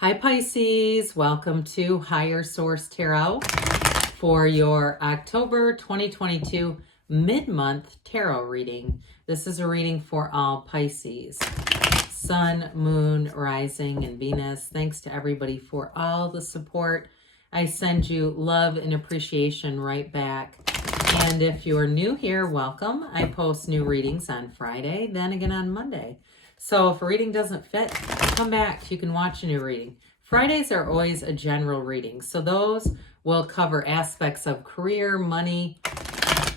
Hi Pisces, welcome to Higher Source Tarot for your October 2022 mid-month tarot reading. This is a reading for all Pisces. Sun, Moon, Rising, and Venus. Thanks to everybody for all the support. I send you love and appreciation right back. And if you're new here, welcome. I post new readings on Friday, then again on Monday. So if a reading doesn't fit, come back. You can watch a new reading. Fridays are always a general reading. So those will cover aspects of career, money,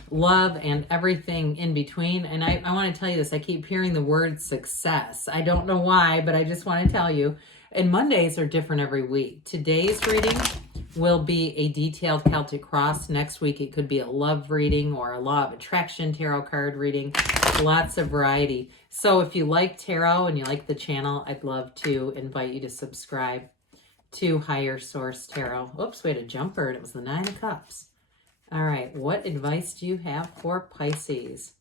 love, and everything in between. And I want to tell you this. I keep hearing the word success. I don't know why, but I just want to tell you. And Mondays are different every week. Today's reading will be a detailed Celtic cross. Next week it could be a love reading or a law of attraction tarot card reading. Lots of variety. So if you like tarot and you like the channel, I'd love to invite you to subscribe to Higher Source Tarot. Oops, we had a jumper and it was the 9 of Cups. All right, what advice do you have for Pisces?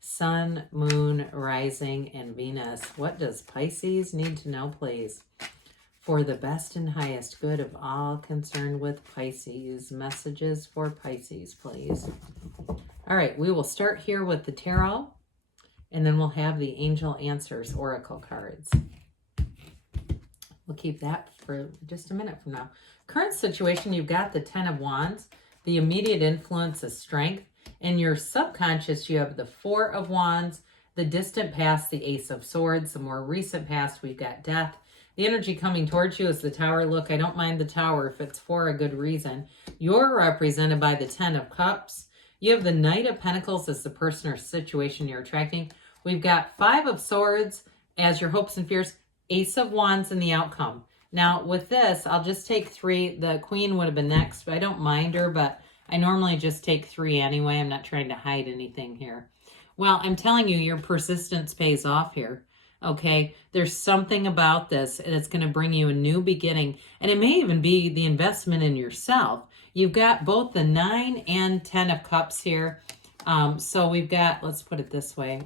Sun, Moon, Rising, and Venus. What does Pisces need to know, please? For the best and highest good of all concerned with Pisces. Messages for Pisces, please. All right, we will start here with the tarot, and then we'll have the Angel Answers Oracle cards. We'll keep that for just a minute from now. Current situation, you've got the 10 of Wands. The immediate influence is strength. In your subconscious, you have the 4 of Wands. The distant past, the Ace of Swords. The more recent past, we've got Death. The energy coming towards you is the Tower. Look, I don't mind the Tower if it's for a good reason. You're represented by the 10 of Cups. You have the Knight of Pentacles as the person or situation you're attracting. We've got 5 of Swords as your hopes and fears. Ace of Wands in the outcome. Now, with this, I'll just take 3. The Queen would have been next, but I don't mind her, but I normally just take 3 anyway. I'm not trying to hide anything here. Well, I'm telling you, your persistence pays off here. Okay, there's something about this that's going to bring you a new beginning, and it may even be the investment in yourself. You've got both the 9 and 10 of Cups here. So we've got, let's put it this way,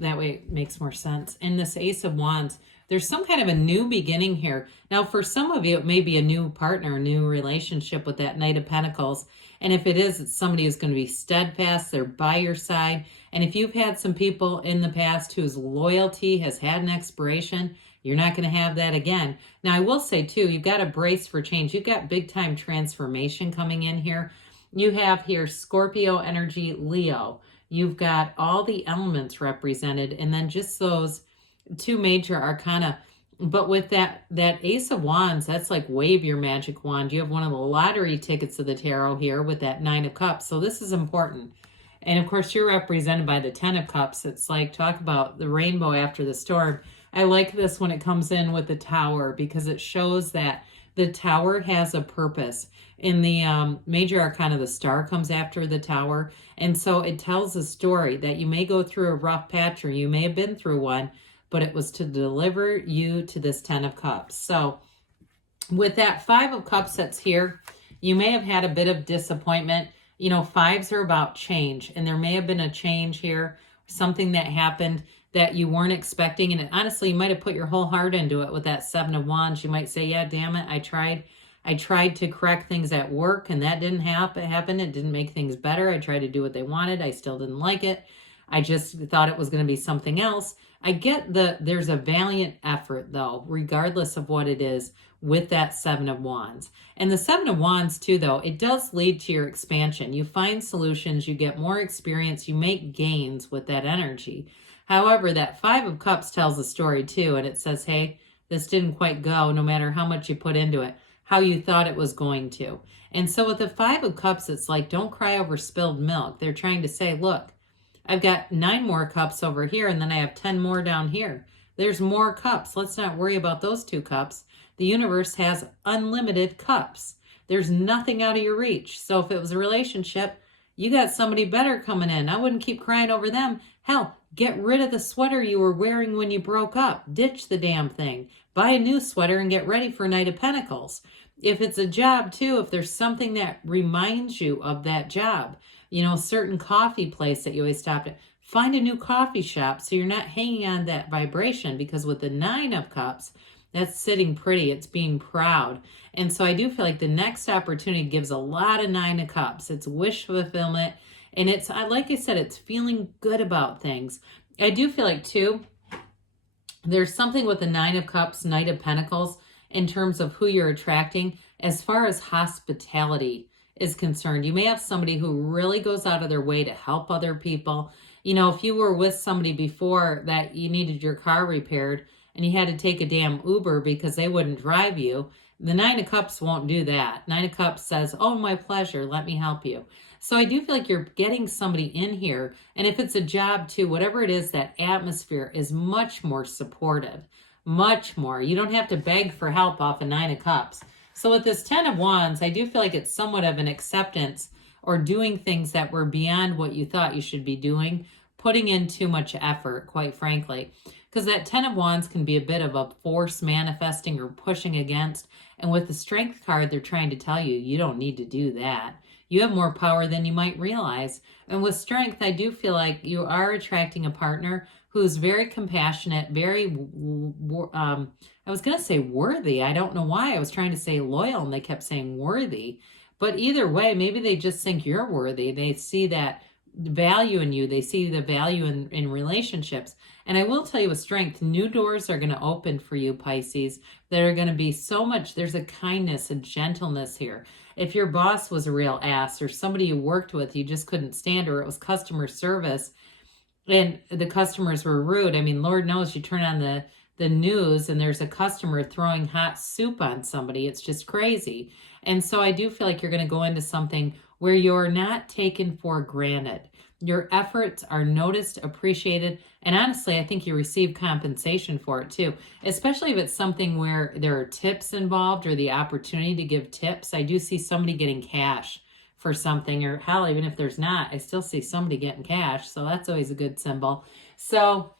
that way it makes more sense. In this Ace of Wands, there's some kind of a new beginning here. Now, for some of you, it may be a new partner, a new relationship with that Knight of Pentacles. And if it is, it's somebody who's going to be steadfast. They're by your side. And if you've had some people in the past whose loyalty has had an expiration, you're not going to have that again. Now, I will say, too, you've got to brace for change. You've got big-time transformation coming in here. You have here Scorpio energy, Leo. You've got all the elements represented, and then just those 2 major arcana. But with that Ace of Wands, that's like wave your magic wand. You have one of the lottery tickets of the tarot here with that 9 of Cups. So this is important. And of course, you're represented by the 10 of Cups. It's like, talk about the rainbow after the storm. I like this when it comes in with the Tower, because it shows that the Tower has a purpose. In the major arcana, the Star comes after the Tower. And so it tells a story that you may go through a rough patch, or you may have been through one, but it was to deliver you to this 10 of Cups. So with that 5 of Cups that's here, you may have had a bit of disappointment. You know, 5s are about change, and there may have been a change here, something that happened that you weren't expecting. And honestly, you might have put your whole heart into it with that 7 of Wands. You might say, yeah, damn it, I tried to correct things at work, and that didn't happen. It didn't make things better. I tried to do what they wanted. I still didn't like it. I just thought it was going to be something else. I get there's a valiant effort, though, regardless of what it is, with that 7 of Wands. And the 7 of Wands, too, though, it does lead to your expansion. You find solutions, you get more experience, you make gains with that energy. However, that 5 of Cups tells a story, too, and it says, hey, this didn't quite go, no matter how much you put into it, how you thought it was going to. And so with the 5 of Cups, it's like, don't cry over spilled milk. They're trying to say, look, I've got 9 more cups over here, and then I have 10 more down here. There's more cups. Let's not worry about those 2 cups. The universe has unlimited cups. There's nothing out of your reach. So if it was a relationship, you got somebody better coming in. I wouldn't keep crying over them. Hell, get rid of the sweater you were wearing when you broke up. Ditch the damn thing. Buy a new sweater and get ready for Knight of Pentacles. If it's a job, too, if there's something that reminds you of that job, you know, a certain coffee place that you always stopped at, find a new coffee shop so you're not hanging on that vibration, because with the 9 of Cups, That's sitting pretty. It's being proud. And so I do feel like the next opportunity gives a lot of Nine of Cups. It's wish fulfillment. And it's, like I said, it's feeling good about things. I do feel like, too, there's something with the Nine of Cups, Knight of Pentacles, in terms of who you're attracting as far as hospitality is concerned. You may have somebody who really goes out of their way to help other people. You know, if you were with somebody before that you needed your car repaired and you had to take a damn Uber because they wouldn't drive you, the Nine of Cups won't do that. Nine of Cups says, oh, my pleasure, let me help you. So I do feel like you're getting somebody in here. And if it's a job too, whatever it is, that atmosphere is much more supportive, much more. You don't have to beg for help off a Nine of Cups. So with this Ten of Wands, I do feel like it's somewhat of an acceptance or doing things that were beyond what you thought you should be doing, putting in too much effort, quite frankly. Because that Ten of Wands can be a bit of a force manifesting or pushing against. And with the Strength card, they're trying to tell you, you don't need to do that. You have more power than you might realize. And with Strength, I do feel like you are attracting a partner who's very compassionate, very, I was going to say worthy. I don't know why. I was trying to say loyal and they kept saying worthy. But either way, maybe they just think you're worthy. They see that value in you. They see the value in relationships. And I will tell you with Strength, new doors are going to open for you, Pisces. There are going to be so much, there's a kindness and gentleness here. If your boss was a real ass or somebody you worked with you just couldn't stand, or it was customer service and the customers were rude. I mean, Lord knows you turn on the news and there's a customer throwing hot soup on somebody. It's just crazy. And so I do feel like you're going to go into something where you're not taken for granted. Your efforts are noticed, appreciated, and honestly, I think you receive compensation for it too, especially if it's something where there are tips involved or the opportunity to give tips. I do see somebody getting cash for something, or hell, even if there's not, I still see somebody getting cash, so that's always a good symbol. So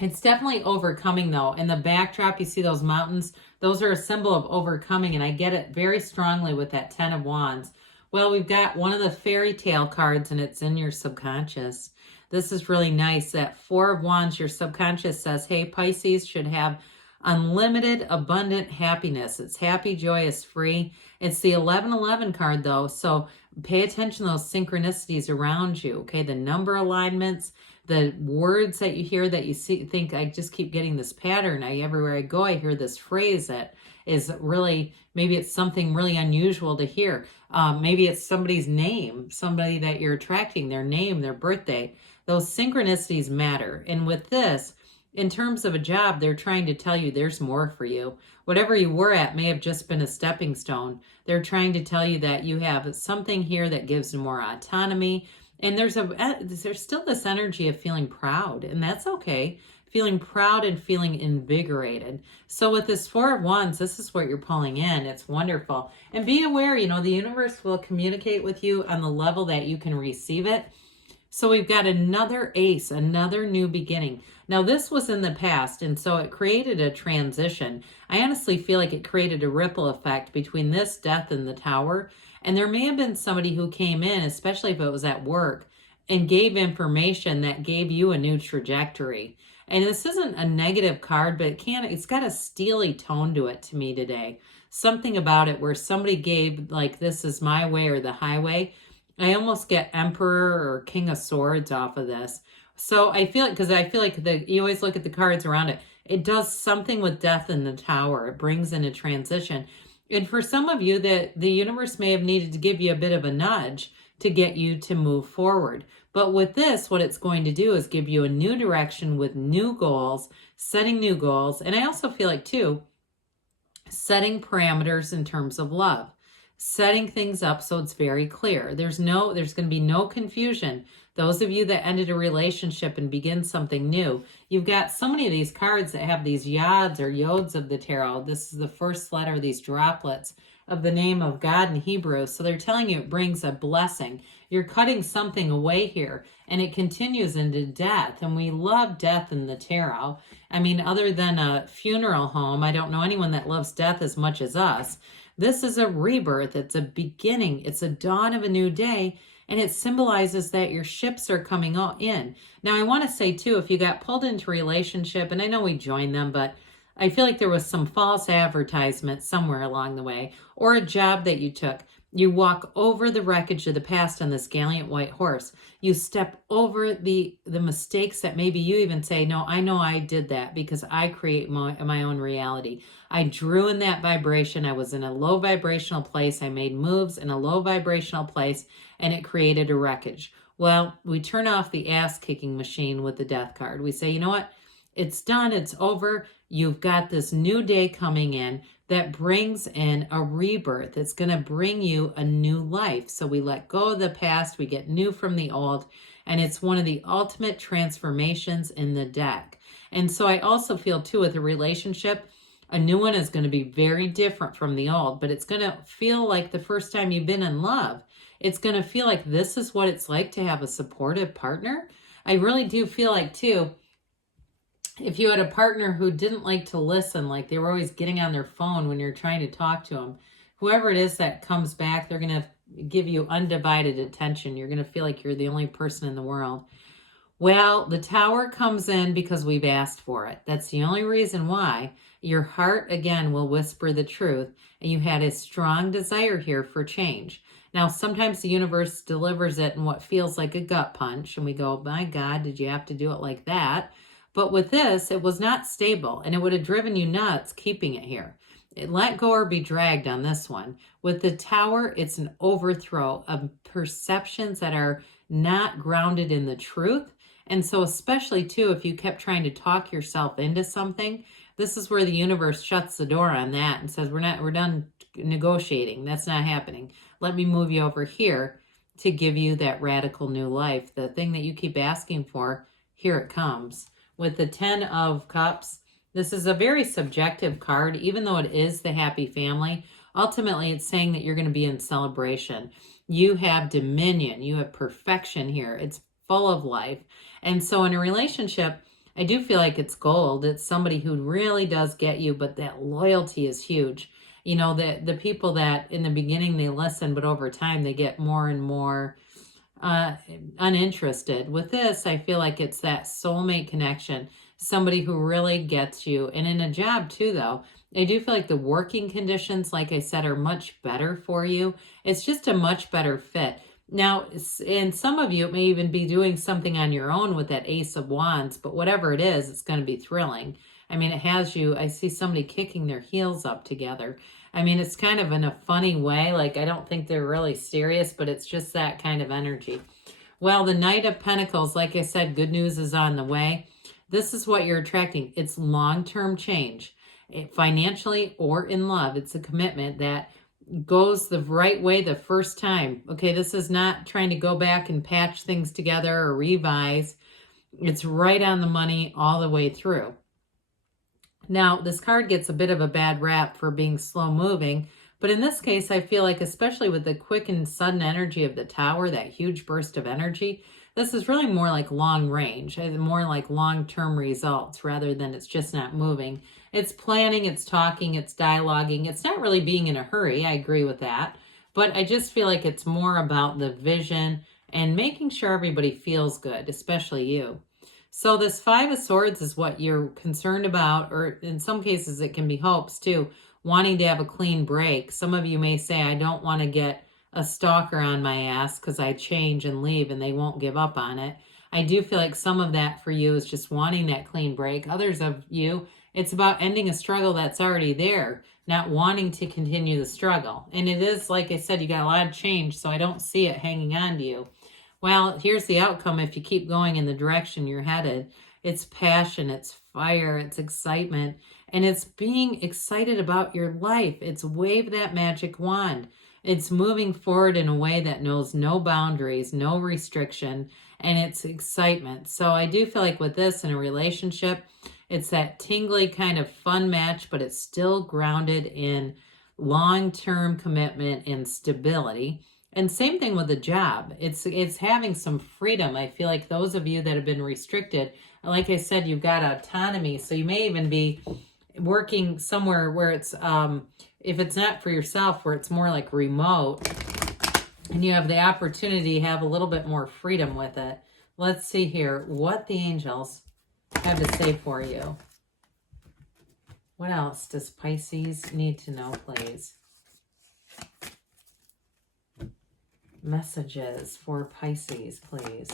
it's definitely overcoming though. In the backdrop, you see those mountains. Those are a symbol of overcoming, and I get it very strongly with that Ten of Wands. Well, we've got one of the fairy tale cards, and it's in your subconscious. This is really nice. That Four of Wands, your subconscious says, hey, Pisces should have unlimited, abundant happiness. It's happy, joyous, free. It's the 1111 card, though, so pay attention to those synchronicities around you, okay? The number alignments, the words that you hear that you see, think, I just keep getting this pattern. Everywhere I go, I hear this phrase that is really, maybe it's something really unusual to hear. Maybe it's somebody's name, somebody that you're attracting, their name, their birthday. Those synchronicities matter. And with this, in terms of a job, they're trying to tell you there's more for you. Whatever you were at may have just been a stepping stone. They're trying to tell you that you have something here that gives more autonomy. And there's still this energy of feeling proud, and that's okay. Feeling proud and feeling invigorated. So with this Four of Wands, this is what you're pulling in. It's wonderful. And be aware, you know, the universe will communicate with you on the level that you can receive it. So we've got another ace, another new beginning. Now this was in the past, and so it created a transition. I honestly feel like it created a ripple effect between this death and the Tower. And there may have been somebody who came in, especially if it was at work, and gave information that gave you a new trajectory. And this isn't a negative card, but it's got a steely tone to it to me today. Something about it where somebody gave, like, this is my way or the highway. I almost get Emperor or King of Swords off of this. So I feel it, because I feel like you always look at the cards around it. It does something with death in the Tower. It brings in a transition. And for some of you, the universe may have needed to give you a bit of a nudge to get you to move forward. But with this, what it's going to do is give you a new direction with new goals, setting new goals. And I also feel like, too, setting parameters in terms of love, setting things up so it's very clear. There's going to be no confusion. Those of you that ended a relationship and begin something new, you've got so many of these cards that have these yods or yods of the tarot. This is the first letter, these droplets of the name of God in Hebrew. So they're telling you it brings a blessing. You're cutting something away here, and it continues into death. And we love death in the tarot. I mean, other than a funeral home, I don't know anyone that loves death as much as us. This is a rebirth. It's a beginning. It's a dawn of a new day. And it symbolizes that your ships are coming in. Now, I want to say, too, if you got pulled into a relationship, and I know we joined them, but I feel like there was some false advertisement somewhere along the way, or a job that you took. You walk over the wreckage of the past on this gallant white horse. You step over the mistakes that maybe you even say, no, I know I did that because I create my own reality. I drew in that vibration. I was in a low vibrational place. I made moves in a low vibrational place, and it created a wreckage. Well, we turn off the ass-kicking machine with the death card. We say, you know what? It's done. It's over. You've got this new day coming in that brings in a rebirth. It's going to bring you a new life. So we let go of the past. We get new from the old. And it's one of the ultimate transformations in the deck. And so I also feel too with a relationship, a new one is going to be very different from the old, but it's going to feel like the first time you've been in love. It's going to feel like this is what it's like to have a supportive partner. I really do feel like too, if you had a partner who didn't like to listen, like they were always getting on their phone when you're trying to talk to them, whoever it is that comes back, they're going to give you undivided attention. You're going to feel like you're the only person in the world. Well, the Tower comes in because we've asked for it. That's the only reason why. Your heart, again, will whisper the truth, and you had a strong desire here for change. Now, sometimes the universe delivers it in what feels like a gut punch, and we go, my God, did you have to do it like that? But with this, it was not stable, and it would have driven you nuts keeping it here. Let go or be dragged on this one. With the Tower, it's an overthrow of perceptions that are not grounded in the truth. And so especially too, if you kept trying to talk yourself into something, this is where the universe shuts the door on that and says, we're done negotiating. That's not happening. Let me move you over here to give you that radical new life. The thing that you keep asking for, here it comes. With the 10 of Cups, this is a very subjective card, even though it is the happy family. Ultimately, it's saying that you're going to be in celebration. You have dominion. You have perfection here. It's full of life. And so in a relationship, I do feel like it's gold. It's somebody who really does get you, but that loyalty is huge. You know, the people that in the beginning they listen, but over time they get more and more uninterested. With this, I feel like it's that soulmate connection, somebody who really gets you. And in a job too, though, I do feel like the working conditions, like I said, are much better for you. It's just a much better fit. Now, and some of you, it may even be doing something on your own with that Ace of Wands, but whatever it is, it's going to be thrilling. I mean, it has you, I see somebody kicking their heels up together. I mean, it's kind of in a funny way. Like, I don't think they're really serious, but it's just that kind of energy. Well, the Knight of Pentacles, like I said, good news is on the way. This is what you're attracting. It's long-term change, financially or in love. It's a commitment that goes the right way the first time. Okay, this is not trying to go back and patch things together or revise. It's right on the money all the way through. Now, this card gets a bit of a bad rap for being slow moving, but in this case, I feel like, especially with the quick and sudden energy of the Tower, that huge burst of energy, this is really more like long range, more like long-term results rather than it's just not moving. It's planning, it's talking, it's dialoguing. It's not really being in a hurry. I agree with that. But I just feel like it's more about the vision and making sure everybody feels good, especially you. So this 5 of Swords is what you're concerned about, or in some cases it can be hopes too, wanting to have a clean break. Some of you may say, I don't want to get a stalker on my ass because I change and leave and they won't give up on it. I do feel like some of that for you is just wanting that clean break. Others of you, it's about ending a struggle that's already there, not wanting to continue the struggle. And it is, like I said, you got a lot of change, so I don't see it hanging on to you. Well, here's the outcome if you keep going in the direction you're headed. It's passion, it's fire, it's excitement, and it's being excited about your life. It's wave that magic wand. It's moving forward in a way that knows no boundaries, no restriction, and it's excitement. So I do feel like with this in a relationship, it's that tingly kind of fun match, but it's still grounded in long-term commitment and stability. And same thing with the job. It's having some freedom. I feel like those of you that have been restricted, like I said, you've got autonomy. So you may even be working somewhere where it's, if it's not for yourself, where it's more like remote, and you have the opportunity to have a little bit more freedom with it. Let's see here what the angels have to say for you. What else does Pisces need to know, please? Messages for Pisces, please.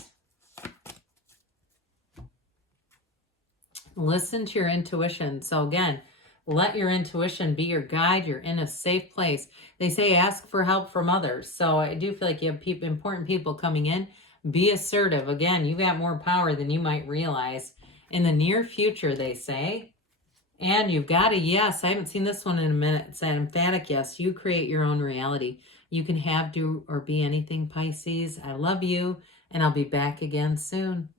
Listen to your intuition. So again, let your intuition be your guide. You're in a safe place. They say ask for help from others. So I do feel like you have important people coming in. Be assertive. Again, you've got more power than you might realize. In the near future, they say. And you've got a yes. I haven't seen this one in a minute. It's an emphatic yes. You create your own reality. You can have, do, or be anything, Pisces. I love you, and I'll be back again soon.